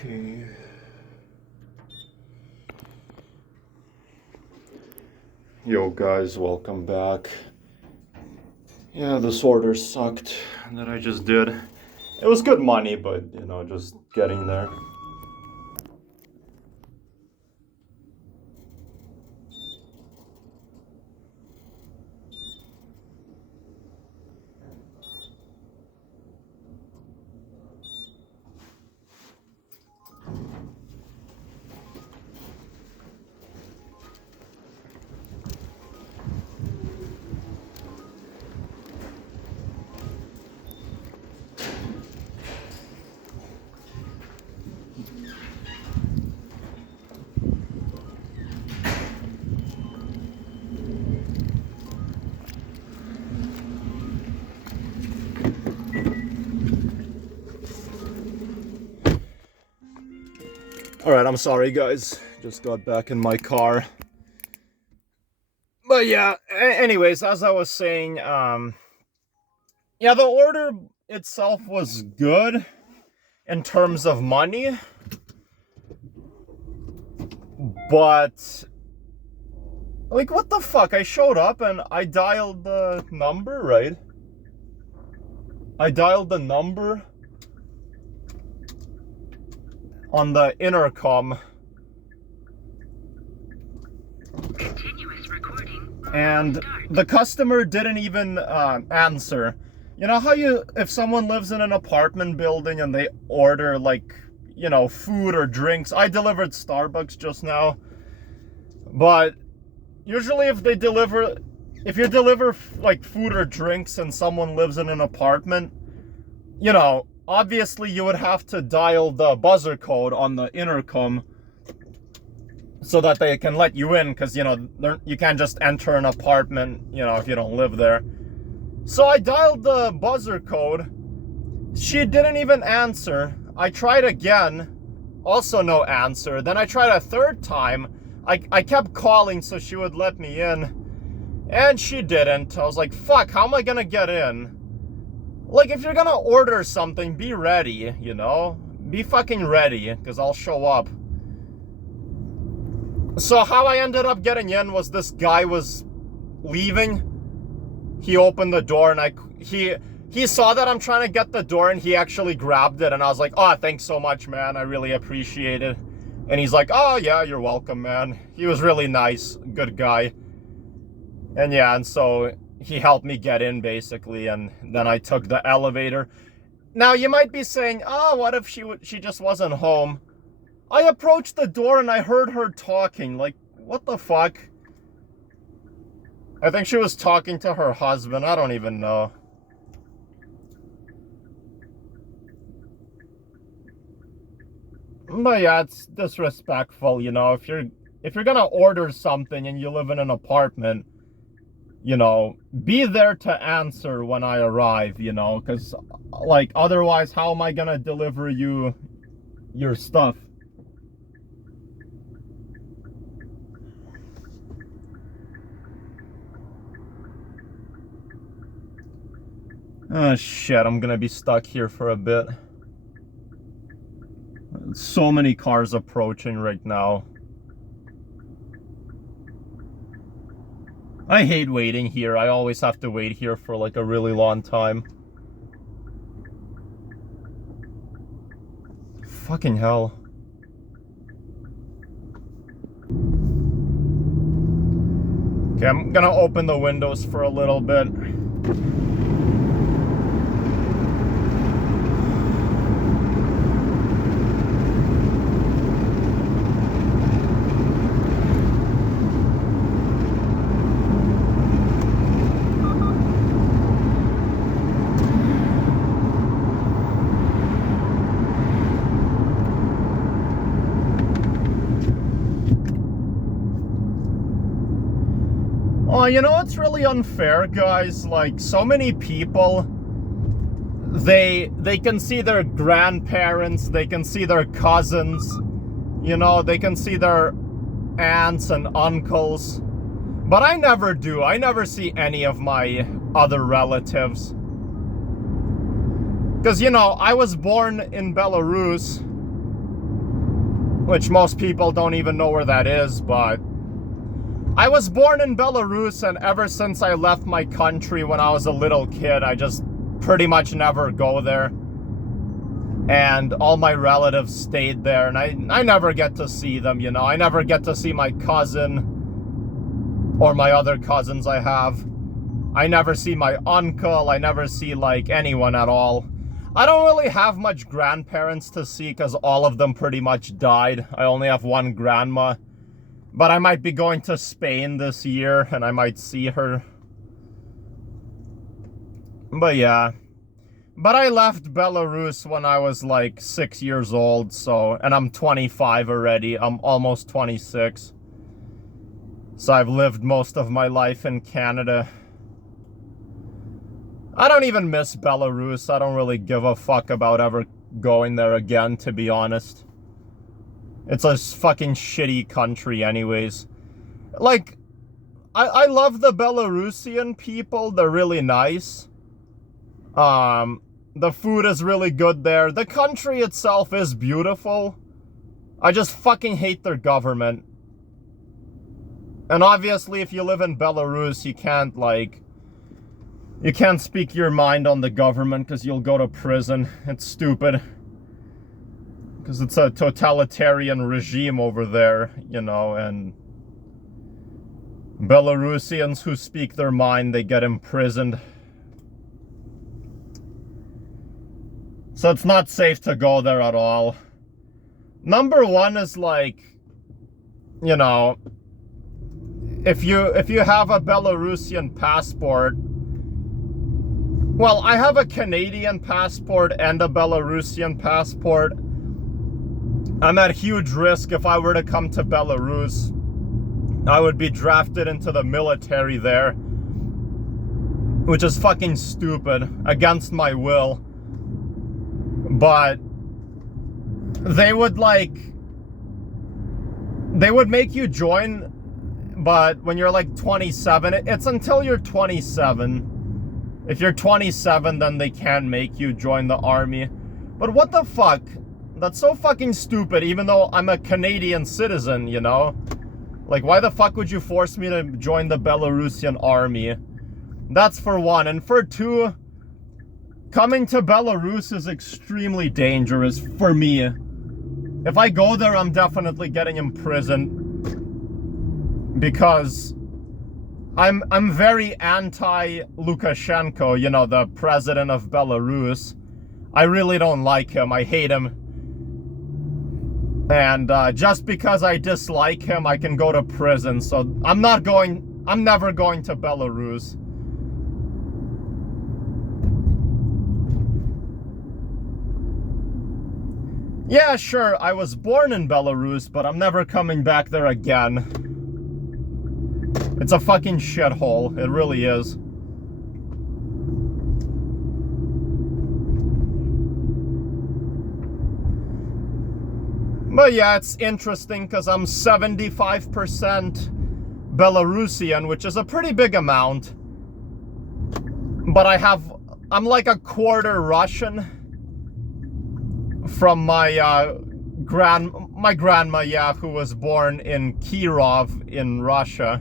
Okay. Yo guys, welcome back. Yeah, this order sucked that I just did. It was good money, but you know, just getting there. Alright, I'm sorry guys. Just got back in my car. But yeah, anyways, as I was saying, yeah, the order itself was good in terms of money. But like, what the fuck? I showed up and I dialed the number, right? I dialed the number on the intercom. Continuous recording. And the customer didn't even answer. You know how if someone lives in an apartment building and they order like, you know, food or drinks. I delivered Starbucks just now. But usually if you deliver like food or drinks and someone lives in an apartment, you know, obviously you would have to dial the buzzer code on the intercom so that they can let you in, because, you know, you can't just enter an apartment, you know, if you don't live there. So I dialed the buzzer code. She didn't even answer. I tried again, also no answer. Then I tried a third time. I kept calling so she would let me in, and she didn't. I was like, fuck, how am I gonna get in? Like, if you're gonna order something, be ready, you know? Be fucking ready, because I'll show up. So how I ended up getting in was this guy was leaving. He opened the door and he saw that I'm trying to get the door, and he actually grabbed it, and I was like, oh, thanks so much, man. I really appreciate it. And he's like, oh yeah, you're welcome, man. He was really nice, good guy. And yeah, and so he helped me get in basically, and then I took the elevator. Now you might be saying, oh, what if she just wasn't home? I approached the door and I heard her talking. Like, what the fuck? I think she was talking to her husband. I don't even know. But yeah, it's disrespectful, you know. If you're gonna order something and you live in an apartment, you know, be there to answer when I arrive, you know, because, like, otherwise, how am I gonna deliver you your stuff? Oh shit, I'm gonna be stuck here for a bit. So many cars approaching right now. I hate waiting here. I always have to wait here for like a really long time. Fucking hell. Okay, I'm gonna open the windows for a little bit. Oh, you know what's really unfair, guys? Like, so many people, they can see their grandparents, they can see their cousins, you know, they can see their aunts and uncles. But I never do. I never see any of my other relatives. Because, you know, I was born in Belarus. which most people don't even know where that is, but I was born in Belarus, and ever since I left my country when I was a little kid, I just pretty much never go there. And all my relatives stayed there, and I never get to see them, you know. I never get to see my cousin or my other cousins I have. I never see my uncle. I never see, like, anyone at all. I don't really have much grandparents to see because all of them pretty much died. I only have one grandma. But I might be going to Spain this year, and I might see her. But yeah. But I left Belarus when I was like 6 years old, so, and I'm 25 already. I'm almost 26. So I've lived most of my life in Canada. I don't even miss Belarus. I don't really give a fuck about ever going there again, to be honest. It's a fucking shitty country anyways. Like, I love the Belarusian people. They're really nice. The food is really good there. The country itself is beautiful. I just fucking hate their government. And obviously, if you live in Belarus, you can't, like, you can't speak your mind on the government because you'll go to prison. It's stupid. Because it's a totalitarian regime over there, you know, and Belarusians who speak their mind, they get imprisoned. So it's not safe to go there at all. Number one is, like, you know, if you have a Belarusian passport, well, I have a Canadian passport and a Belarusian passport. I'm at huge risk if I were to come to Belarus. I would be drafted into the military there, which is fucking stupid, against my will. But they would make you join, but when you're like 27, it's until you're 27. If you're 27, then they can make you join the army. But what the fuck? That's so fucking stupid, even though I'm a Canadian citizen, you know? Like, why the fuck would you force me to join the Belarusian army? That's for one. And for two, coming to Belarus is extremely dangerous for me. If I go there, I'm definitely getting imprisoned. Because I'm very anti-Lukashenko, you know, the president of Belarus. I really don't like him. I hate him. And just because I dislike him, I can go to prison. So I'm never going to Belarus. Yeah, sure, I was born in Belarus, but I'm never coming back there again. It's a fucking shithole. It really is. But yeah, it's interesting because I'm 75% Belarusian, which is a pretty big amount. But I'm like a quarter Russian from my grandma, yeah, who was born in Kirov in Russia.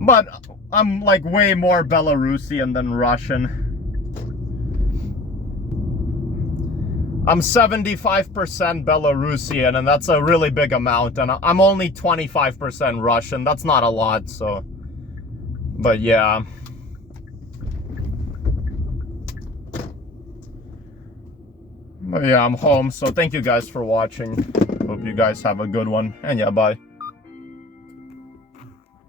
But I'm like way more Belarusian than Russian. I'm 75% Belarusian, and that's a really big amount, and I'm only 25% Russian. That's not a lot, so... But yeah. But yeah, I'm home, so thank you guys for watching. Hope you guys have a good one, and yeah, bye.